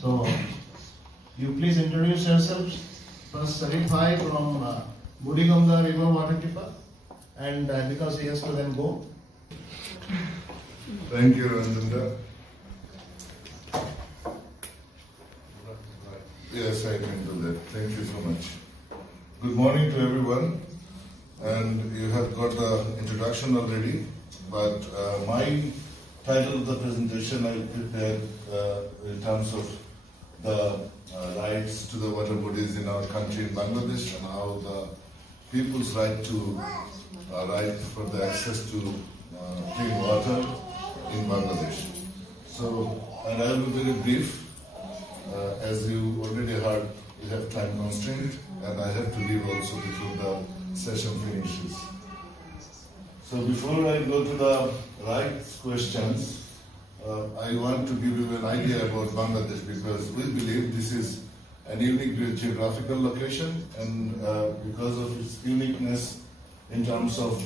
So, you please introduce yourselves. First, Sarif Bhai from Budiganga River Water Tipper, and because he has to then go. Thank you, Ranjendra. Yes, I can do that. Thank you so much. Good morning to everyone. And you have got the introduction already, but my title of the presentation I prepared in terms of the rights to the water bodies in our country in Bangladesh and how the people's right to right for the access to clean water in Bangladesh. So, and I will be very brief. As you already heard, we have time constraint, and I have to leave also before the session finishes. So before I go to the rights questions, I want to give you an idea about Bangladesh, because we believe this is an unique geographical location, and because of its uniqueness in terms of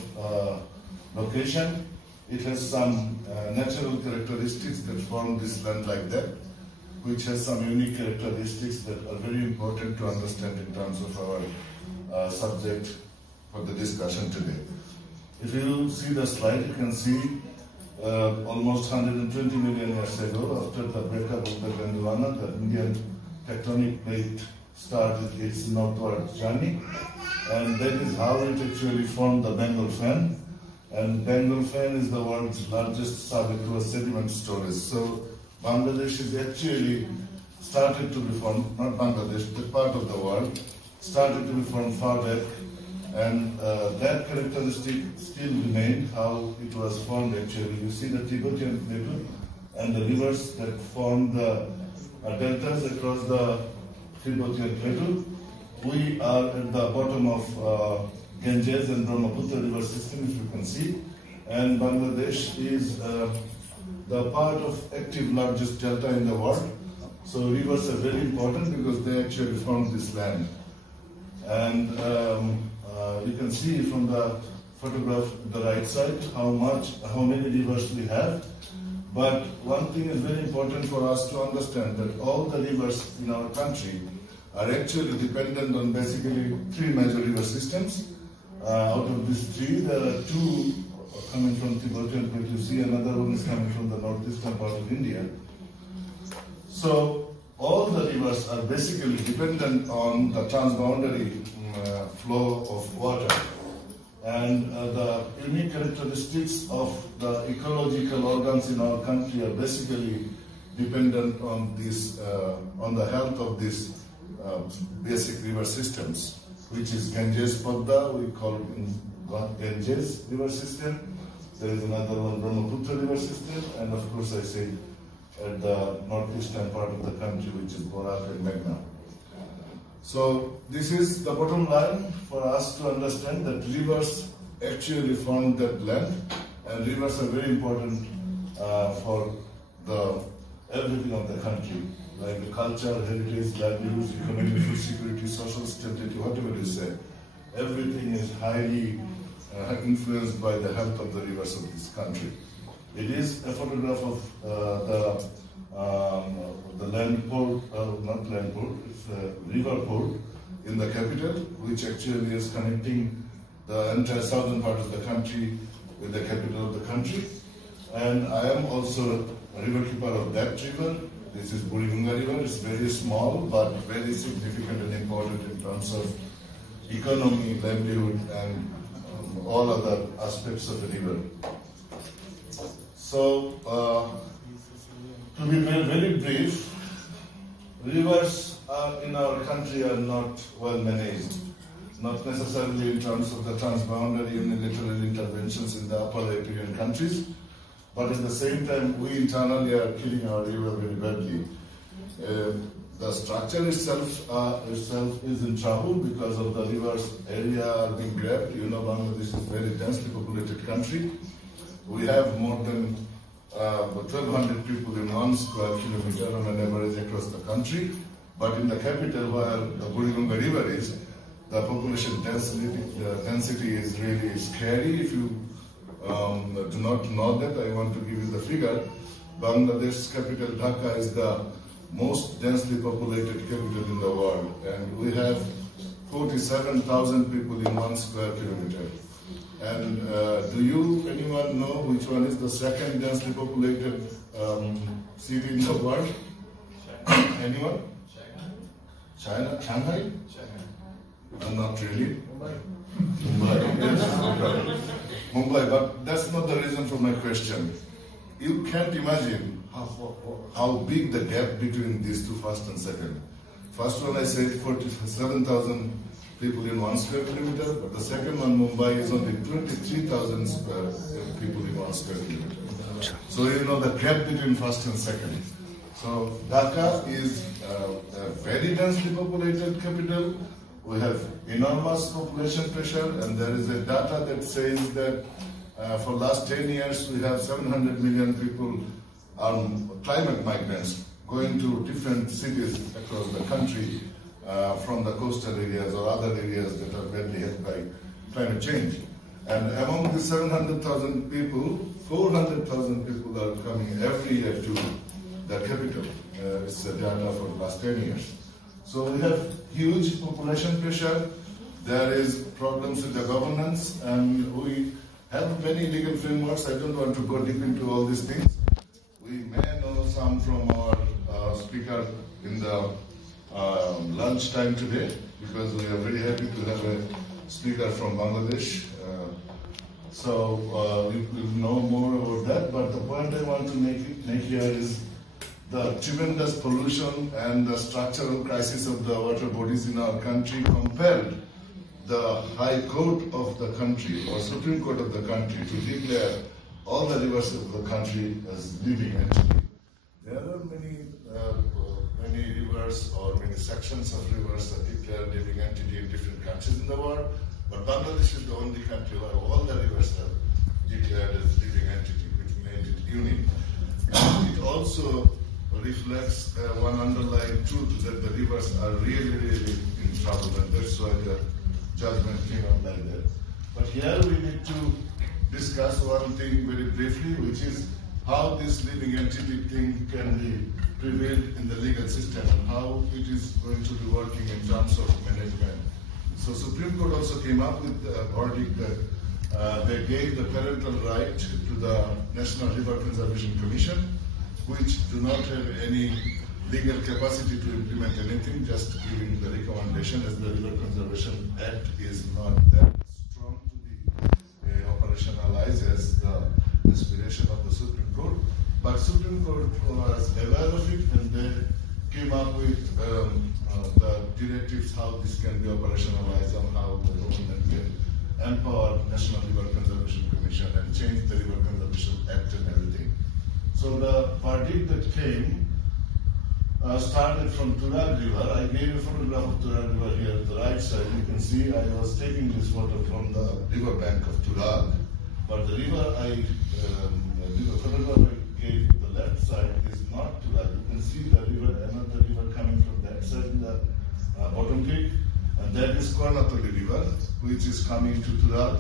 location, it has some natural characteristics that form this land like that, which has some unique characteristics that are very important to understand in terms of our subject for the discussion today. If you see the slide, you can see almost 120 million years ago, after the breakup of the Gondwana, the Indian tectonic plate started its northward journey, and that is how it actually formed the Bengal Fan. And Bengal Fan is the world's largest subaqueous sediment storage. So Bangladesh is actually started to be formed, not Bangladesh, but part of the world, started to be formed far back, and that characteristic still remained, how it was formed actually. You see the Tibetan Plateau and the rivers that form the deltas across the Tibetan Plateau. We are at the bottom of Ganges and Brahmaputra river system, if you can see, and Bangladesh is the part of active largest delta in the world. So rivers are very important because they actually form this land. And you can see from the photograph on the right side how many rivers we have. But one thing is very important for us to understand, that all the rivers in our country are actually dependent on basically three major river systems. Out of these three, there are two coming from Tibetan Plate. You see another one is coming from the northeastern part of India. So all the rivers are basically dependent on the transboundary flow of water. And the unique characteristics of the ecological organs in our country are basically dependent on this, on the health of these basic river systems, which is Ganges Padma, we call it Ganges river system. There is another one, Brahmaputra river system, and of course I say at the northeastern part of the country, which is Borak and Meghna. So this is the bottom line for us to understand that rivers actually form that land, and rivers are very important for the everything of the country, like the culture, heritage, livelihoods, economic, food security, social stability, whatever you say. Everything is highly influenced by the health of the rivers of this country. It is a photograph of the land port, not land port, it's a river port in the capital, which actually is connecting the entire southern part of the country with the capital of the country. And I am also a river keeper of that river. This is Budiganga River. It's very small, but very significant and important in terms of economy, livelihood, and all other aspects of the river. So, to be very brief, rivers in our country are not well managed, not necessarily in terms of the transboundary unilateral interventions in the upper riparian countries, but at the same time, we internally are killing our river very badly. The structure itself is in trouble because of the river's area being grabbed. You know, Bangladesh is a very densely populated country. We have more than 1,200 people in 1 square kilometer on an average across the country. But in the capital, where the Budiganga River is, the population density is really scary. If you do not know that, I want to give you the figure. Bangladesh's capital, Dhaka, is the most densely populated capital in the world, and we have 47,000 people in 1 square kilometer. And do anyone know which one is the second densely populated city in the world? Anyone? China? Shanghai? Not really. Mumbai. Yes, Mumbai, but that's not the reason for my question. You can't imagine how big the gap between these two, first and second. First one I said 47,000 people in 1 square kilometer, but the second one, Mumbai, is only 23,000 people in 1 square kilometer. So you know the gap between first and second. So Dhaka is a very densely populated capital. We have enormous population pressure, and there is a data that says that for last 10 years we have 700 million people are climate migrants going to different cities across the country from the coastal areas or other areas that are badly hit by climate change. And among the 700,000 people, 400,000 people are coming every year to the capital. It's the data for the last 10 years. So we have huge population pressure. There is problems with the governance, and we have many legal frameworks. I don't want to go deep into all these things. We may know some from our speaker in the lunch time today, because we are very happy to have a speaker from Bangladesh. So we will know more about that. But the point I want to make here is the tremendous pollution and the structural crisis of the water bodies in our country compelled the High Court of the country, or Supreme Court of the country, to declare all the rivers of the country as living entity. There are many rivers or many sections of rivers that declare living entity in different countries in the world, but Bangladesh is the only country where all the rivers are declared as living entity, which made it unique. And it also reflects one underlying truth, that the rivers are really, really in trouble, and that's why the judgment came up like that. But here we need to discuss one thing very briefly, which is how this living entity thing can be prevailed in the legal system and how it is going to be working in terms of management. So Supreme Court also came up with a verdict that they gave the parental right to the National River Conservation Commission, which do not have any legal capacity to implement anything, just giving the recommendation, as the River Conservation Act is not that strong to be operationalized as the aspiration of the Supreme Court. But Supreme Court was aware of it, and they came up with the directives how this can be operationalized and how the government can empower National River Conservation Commission and change the River Conservation Act and everything. So the verdict that came started from Turag River. I gave a photograph of Turag River here at the right side. You can see I was taking this photo from the river bank of Turag, but the river the photograph I gave to the left side is not Turag. You can see the river, another river coming from that side in the bottom creek, and that is Karnatali River, which is coming to Turag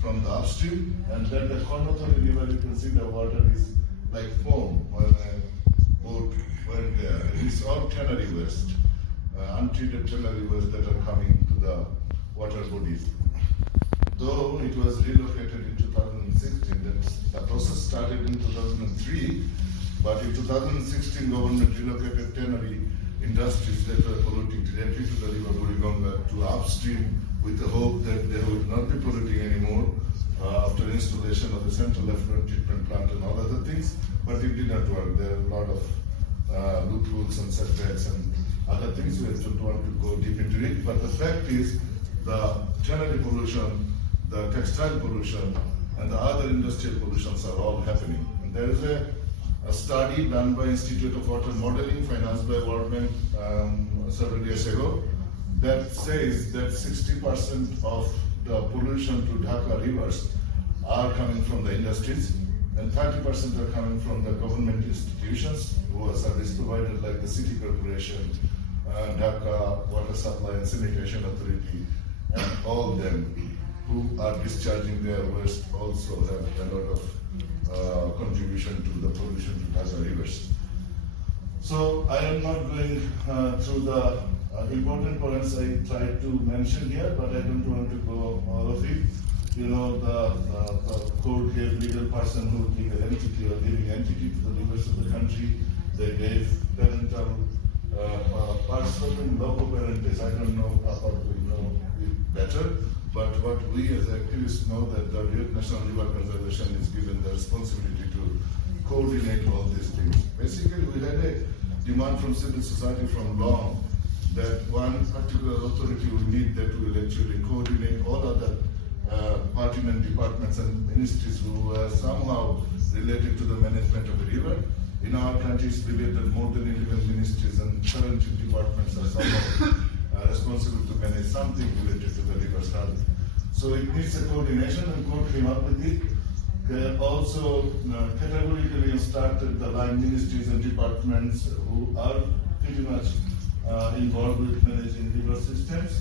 from the upstream, and then the Karnatali River, you can see the water is like foam when a boat went there. It's all tannery waste, untreated tannery waste that are coming to the water bodies. Though it was relocated in 2016, the process started in 2003, but in 2016 government relocated tannery industries that were polluting directly to the river Buriganga to upstream, with the hope that they would not be polluting anymore after installation of the central effluent treatment plant and all other things, but it did not work. There are a lot of loopholes and setbacks and other things. We don't want to go deep into it, but the fact is the tannery pollution, the textile pollution, and the other industrial pollutions are all happening. And there is a study done by Institute of Water Modeling, financed by World Bank several years ago, that says that 60% of the pollution to Dhaka rivers are coming from the industries, and 30% are coming from the government institutions who are service providers like the City Corporation, Dhaka Water Supply and Sanitation Authority, and all them who are discharging their waste also have a lot of contribution to the pollution to Dhaka rivers. So I am not going through the important points I tried to mention here, but I don't want to go all of it. You know, the court gave legal personhood, legal entity or living entity to the rivers of the country. They gave parental personal local parentage. I don't know what we know it better, but what we as activists know that the National River Conservation is given the responsibility to coordinate all these things. Basically, we had a demand from civil society from long that one particular authority we need that will actually coordinate all other pertinent departments and ministries who are somehow related to the management of the river. In our country, it's believed that more than 11 ministries and 17 departments are somehow responsible to manage something related to the river's health. So it needs a coordination, and court came up with it. They also categorically instructed the line ministries and departments who are pretty much involved with managing river systems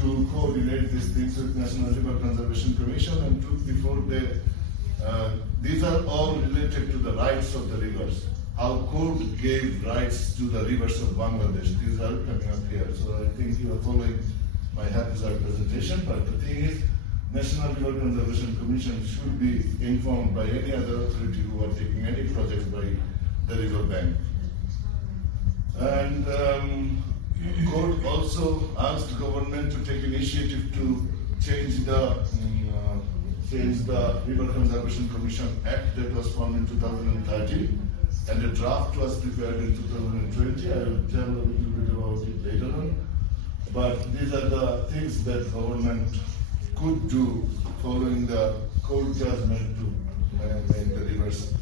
to coordinate these things with National River Conservation Commission, and before they, these are all related to the rights of the rivers. How court gave rights to the rivers of Bangladesh. These are coming up here. So I think you are following my haphazard presentation, but the thing is, National River Conservation Commission should be informed by any other authority who are taking any projects by the river bank. And court also asked government to take initiative to change the River Conservation Commission Act that was formed in 2013, and a draft was prepared in 2020. I will tell a little bit about it later on. But these are the things that government could do following the court judgment to make the rivers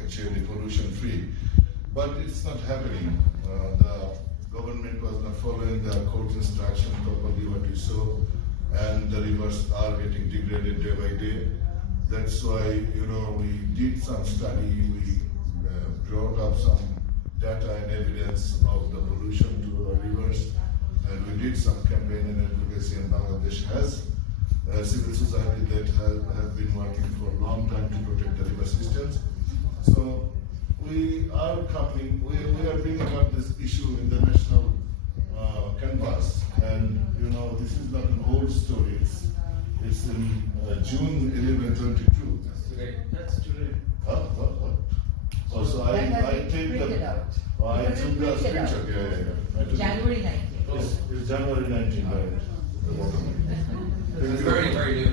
actually pollution free. But it's not happening. The government was not following the court instruction properly, what we saw, and the rivers are getting degraded day by day. That's why, you know, we did some study, we brought up some data and evidence of the pollution to our rivers, and we did some campaign and advocacy, and Bangladesh has civil society that have been working for a long time to protect the river systems. So we are coming, we are bringing up this issue in the national canvas, and you know, this is not an old story. It's in June 11, 22. That's today. That's today. What? Oh, so I take the. Oh, I took the screenshot. Yeah. January 19th. It's January 19th, right? It's very, very new.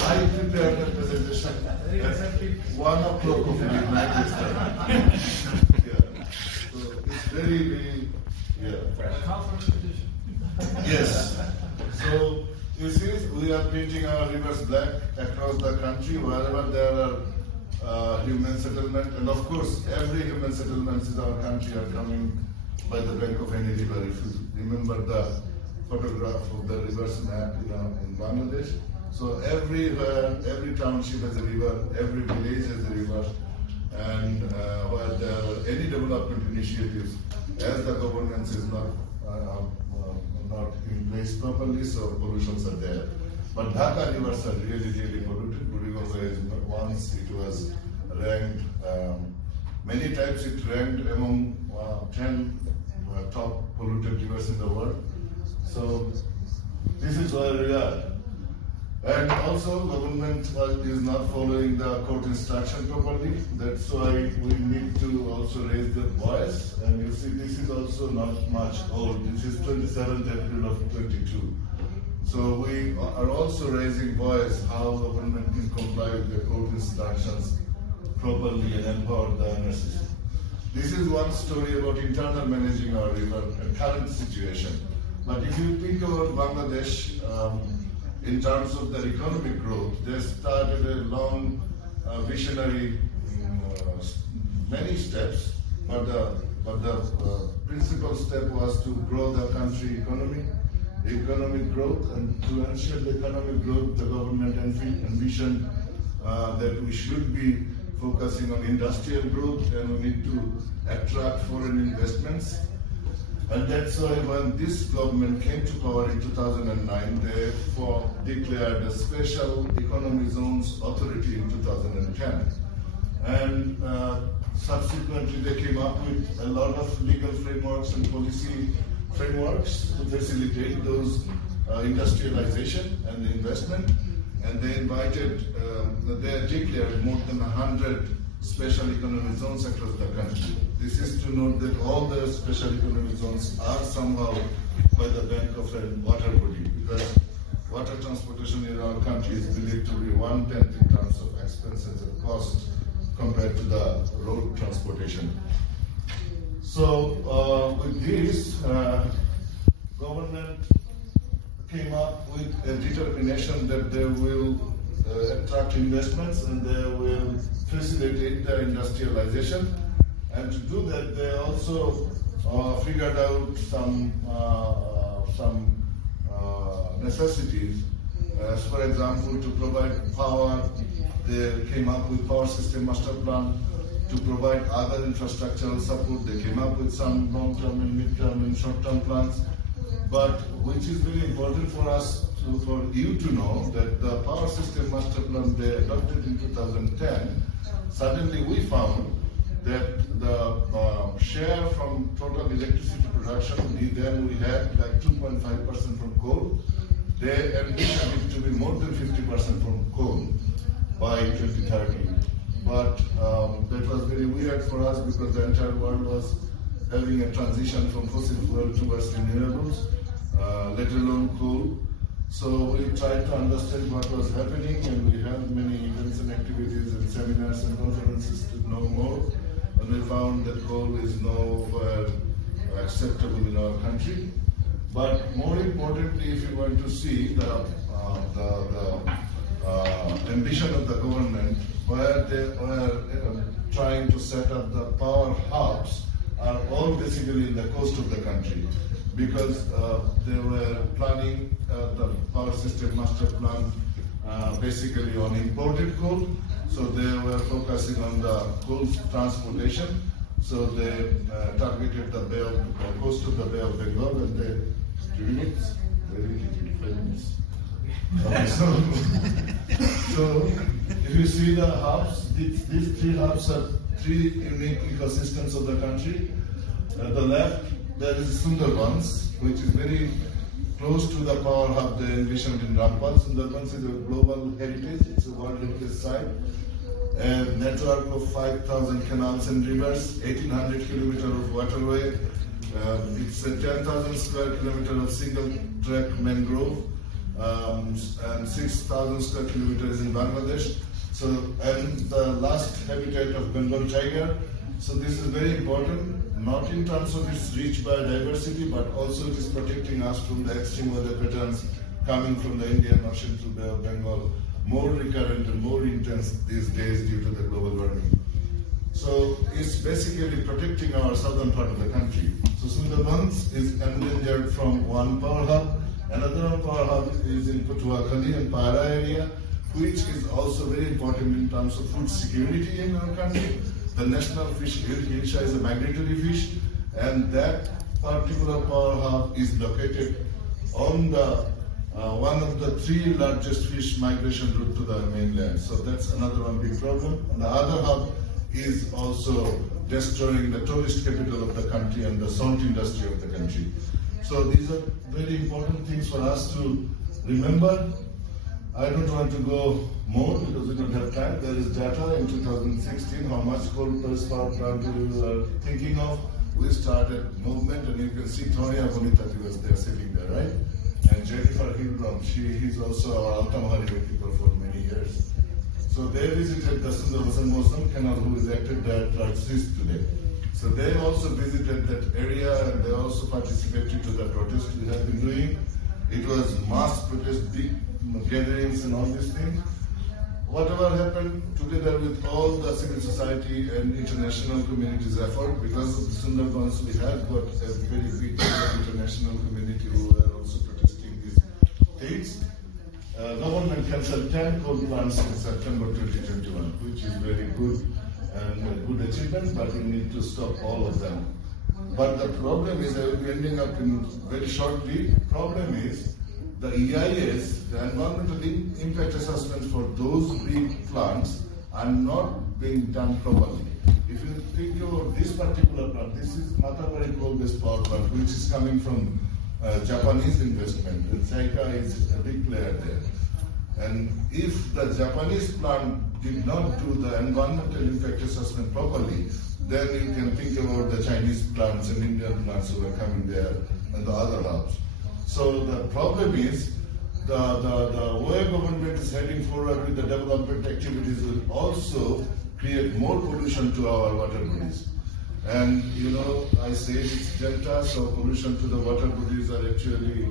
I prepared the presentation at 1 o'clock of the midnight this time. Yeah. So it's very, Conference petition. yes. So you see, we are painting our rivers black across the country wherever there are human settlement, and of course, every human settlements in our country are coming by the bank of any river. If you remember the photograph of the rivers map in Bangladesh. So everywhere, every township has a river, every village has a river, and where there are any development initiatives, as the governance is not in place properly, so pollutions are there. But Dhaka rivers are really, really polluted. Once it was ranked, many times it ranked among 10 top polluted rivers in the world. So this is where we are. And also government is not following the court instruction properly. That's why we need to also raise the voice. And you see, this is also not much old. This is 27th April of 22. So we are also raising voice how government can comply with the court instructions properly and empower the nurses. This is one story about internal managing our river and current situation. But if you think about Bangladesh, in terms of their economic growth, they started a long, visionary, many steps. But the principal step was to grow the country economic growth, and to ensure the economic growth, the government envisioned that we should be focusing on industrial growth, and we need to attract foreign investments. And that's why when this government came to power in 2009, they declared a special economic zones authority in 2010. and subsequently they came up with a lot of legal frameworks and policy frameworks to facilitate those industrialization and investment. And they invited, they declared more than 100 special economic zones across the country. This is to note that all the special economic zones are somehow by the bank of a water body, because water transportation in our country is believed to be 1/10 in terms of expenses and costs compared to the road transportation. So with this, government came up with a determination that they will attract investments and they will facilitate the industrialization. And to do that, they also figured out some necessities. As for example, to provide power, they came up with power system master plan. To provide other infrastructural support, they came up with some long-term and mid-term and short-term plans. But which is very important for us, for you to know, that the power system master plan they adopted in 2010, suddenly we found that the share from total electricity production, then we had like 2.5% from coal. They ambition it to be more than 50% from coal by 2030. But that was very weird for us because the entire world was having a transition from fossil fuel towards renewables, let alone coal. So we tried to understand what was happening, and we had many events and activities and seminars and conferences to know more. And we found that coal is nowhere acceptable in our country. But more importantly, if you want to see the ambition of the government, where they were trying to set up the power hubs, are all basically in the coast of the country, because they were planning the power system master plan basically on imported coal. So they were focusing on the coal transportation. So they targeted the coast of the Bay of Bengal, and they 3 minutes, very 5 minutes. So if you see the hubs, these 3 hubs are 3 unique ecosystems of the country. At the left, there is Sundarbans, which is very close to the power hub they envisioned in Rampal. Sundarbans is a global heritage, it's a World Heritage Site. A network of 5,000 canals and rivers, 1,800 kilometers of waterway. It's a 10,000 square kilometer of single track mangrove, and 6,000 square kilometers in Bangladesh. So, and the last habitat of Bengal tiger. So this is very important, not in terms of its rich biodiversity, but also it is protecting us from the extreme weather patterns coming from the Indian Ocean to the Bengal, more recurrent and more intense these days due to the global warming. So it's basically protecting our southern part of the country. So Sundarbans is endangered from one power hub. Another power hub is in Patuakhali and Para area, which is also very important in terms of food security in our country. The national fish, Hilsha, is a migratory fish, and that particular power hub is located on the one of the 3 largest fish migration route to the mainland. So that's another one big problem. And the other hub is also destroying the tourist capital of the country and the salt industry of the country. So these are very important things for us to remember. I don't want to go more because we don't have time. There is data in 2016, how much coal power plant we were thinking of. We started movement, and you can see Tonya Bonitati was there sitting there, right? And Jennifer Hillbrom, he's also our Altamari people for many years. So they visited the Sundarban Mosam Canal, who is active director at CIS today. So they also visited that area, and they also participated to the protest we have been doing. It was mass protest, big gatherings and all these things. Whatever happened, together with all the civil society and international community's effort, because of the Sundarbans, we have got a very big international community who are also protesting these things. Government cancelled 10 coal plants in September 2021, which is very good and a good achievement, but we need to stop all of them. But the problem is, I will be ending up in very shortly, problem is the EIS, the environmental impact assessment for those big plants, are not being done properly. If you think about this particular plant, this is Matabari coal-based power plant, which is coming from Japanese investment, and Saika is a big player there. And if the Japanese plant did not do the environmental impact assessment properly, then you can think about the Chinese plants and Indian plants who are coming there and the other hubs. So the problem is the way government is heading forward with the development activities will also create more pollution to our water bodies. And you know, I say it's delta, so pollution to the water bodies are actually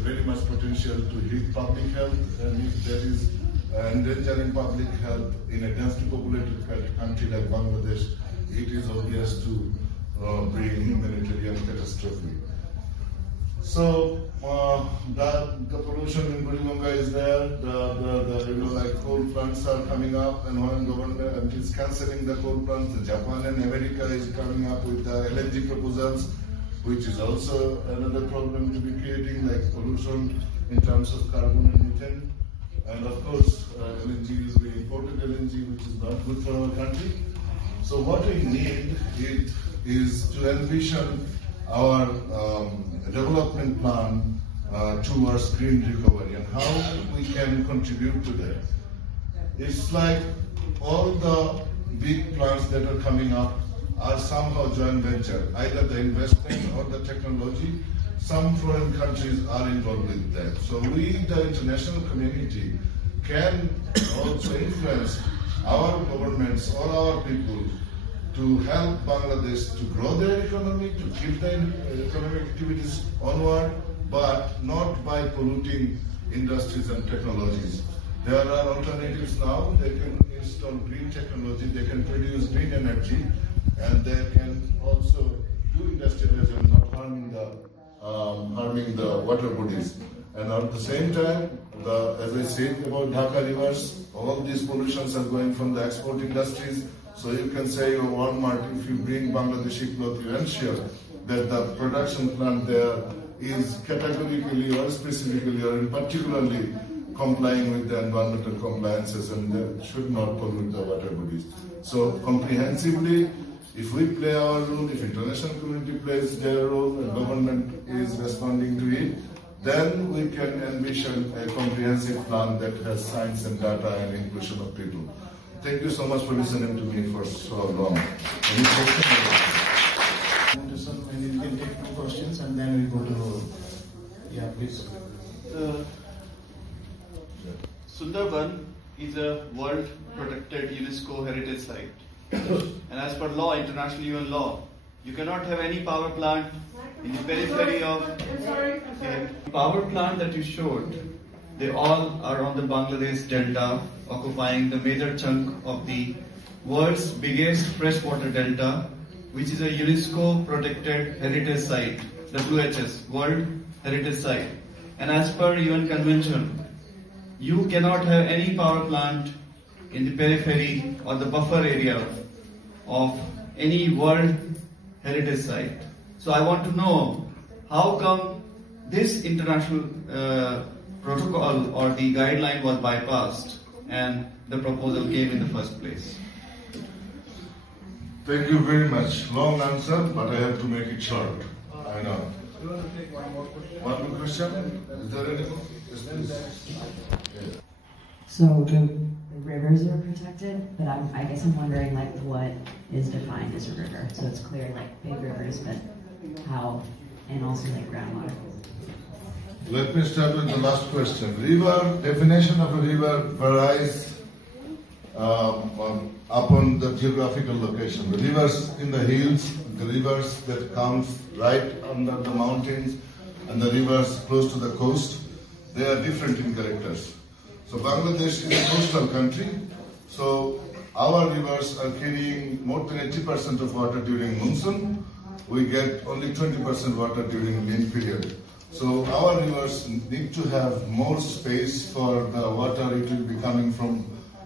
very much potential to hit public health, and if there is endangering public health in a densely populated country like Bangladesh, it is obvious to bring humanitarian catastrophe. So the pollution in Budiganga is there. Like coal plants are coming up, and when government is cancelling the coal plants, Japan and America is coming up with the LNG proposals, which is also another problem to be creating, like pollution in terms of carbon and methane. And of course, LNG is the imported LNG, which is not good for our country. So what we need is to envision our development plan towards green recovery and how we can contribute to that. It's like all the big plants that are coming up are somehow joint venture, either the investment or the technology. Some foreign countries are involved with that. So we, the international community, can also influence our governments or our people to help Bangladesh to grow their economy, to keep the economic activities onward, but not by polluting industries and technologies. There are alternatives now. They can install green technology, they can produce green energy, and they can also do industrialization, not harming the water bodies. And at the same time, as I said about Dhaka rivers, all these pollutions are going from the export industries. So you can say your Walmart, if you bring Bangladeshi cloth, you ensure that the production plant there is categorically or specifically or in particularly complying with the environmental compliances and should not pollute the water bodies. So comprehensively, if we play our role, if international community plays their role and government is responding to it, then we can envision a comprehensive plan that has science and data and inclusion of people. Thank you so much for listening to me for so long. Any questions? Maybe we can take 2 questions and then we go to, yeah, please. Sundarban is a world protected UNESCO heritage site. And as per law, international UN law, you cannot have any power plant in the periphery of the power plant that you showed. They all are on the Bangladesh delta, occupying the major chunk of the world's biggest freshwater delta, which is a UNESCO protected heritage site, WHS, World Heritage Site. And as per UN Convention, you cannot have any power plant in the periphery or the buffer area of any World Heritage Site. So I want to know, how come this international protocol or the guideline was bypassed and the proposal came in the first place? Thank you very much. Long answer, but I have to make it short. I know. You want to take one more question? One more question? Is there any more? Yes, please. So the rivers are protected, but I guess I'm wondering, like, what is defined as a river? So it's clear, like, big rivers, but how, and also like groundwater. Let me start with the last question. River, definition of a river varies upon the geographical location. The rivers in the hills, the rivers that comes right under the mountains, and the rivers close to the coast, they are different in characters. So Bangladesh is a coastal country, so our rivers are carrying more than 80% of water during monsoon. We get only 20% water during lean period. So our rivers need to have more space for the water. It will be coming from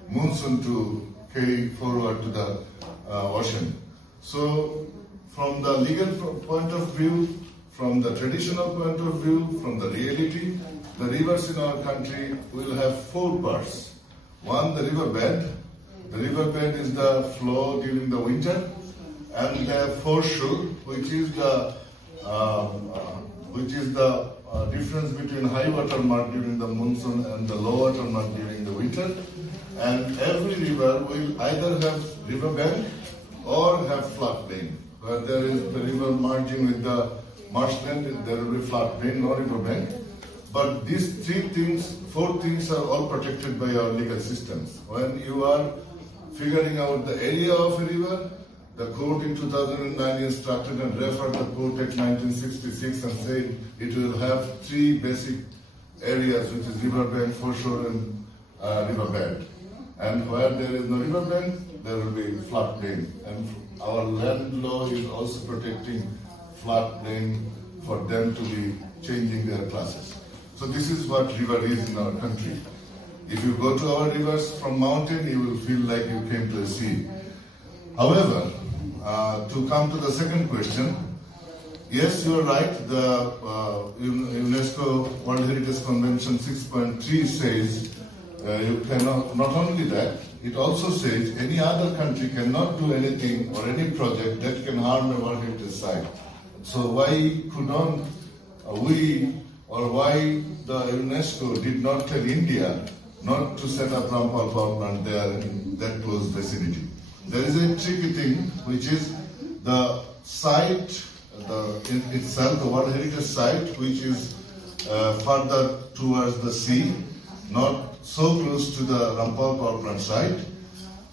monsoon to carry forward to the ocean. So from the legal point of view, from the traditional point of view, from the reality, the rivers in our country will have 4 parts. One, the river bed, The riverbed is the flow during the winter, and the foreshore, which is the difference between high water mark during the monsoon and the low water mark during the winter. And every river will either have riverbank or have floodplain. Where there is the river merging with the marshland, there will be floodplain, no riverbank. But these four things are all protected by our legal systems. When you are figuring out the area of a river, the court in 2009 instructed and referred the Court Act 1966 and said it will have three basic areas, which is riverbank, foreshore, and riverbed. And where there is no riverbank, there will be floodplain. And our land law is also protecting floodplain for them to be changing their classes. So this is what river is in our country. If you go to our rivers from mountain, you will feel like you came to a sea. However, to come to the second question, yes, you are right. The UNESCO World Heritage Convention 6.3 says you cannot, not only that, it also says any other country cannot do anything or any project that can harm a World Heritage Site. So why couldn't we, or why the UNESCO did not tell India not to set up Rampal power plant there in that close vicinity? There is a tricky thing, which is the site itself, the World Heritage Site, which is further towards the sea, not so close to the Rampal power plant site.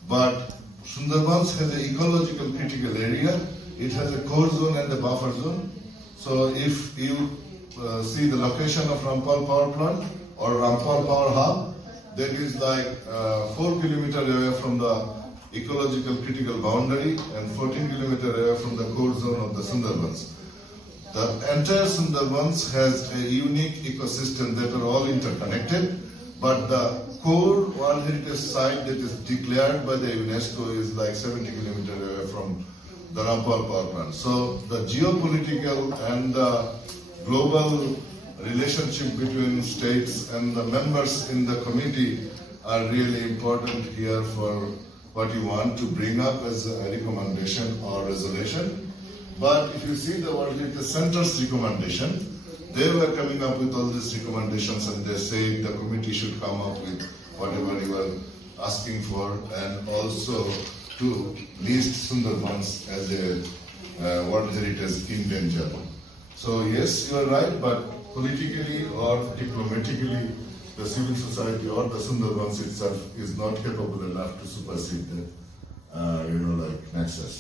But Sundarbans has an ecological critical area. It has a core zone and a buffer zone. So if you see the location of Rampal power plant or Rampal power hub, that is like 4 kilometers away from the ecological critical boundary and 14 kilometers away from the core zone of the Sundarbans. The entire Sundarbans has a unique ecosystem that are all interconnected, but the core World Heritage Site that is declared by the UNESCO is like 70 kilometers away from the Rampal power plant. So the geopolitical and the global relationship between states and the members in the committee are really important here for what you want to bring up as a recommendation or resolution. But if you see the World Heritage Center's recommendation, they were coming up with all these recommendations and they said the committee should come up with whatever you were asking for and also to list Sundarbans as a World Heritage in danger. So yes, you are right, but politically or diplomatically, the civil society or the Sundarbans itself is not capable enough to supersede the, like Nexus.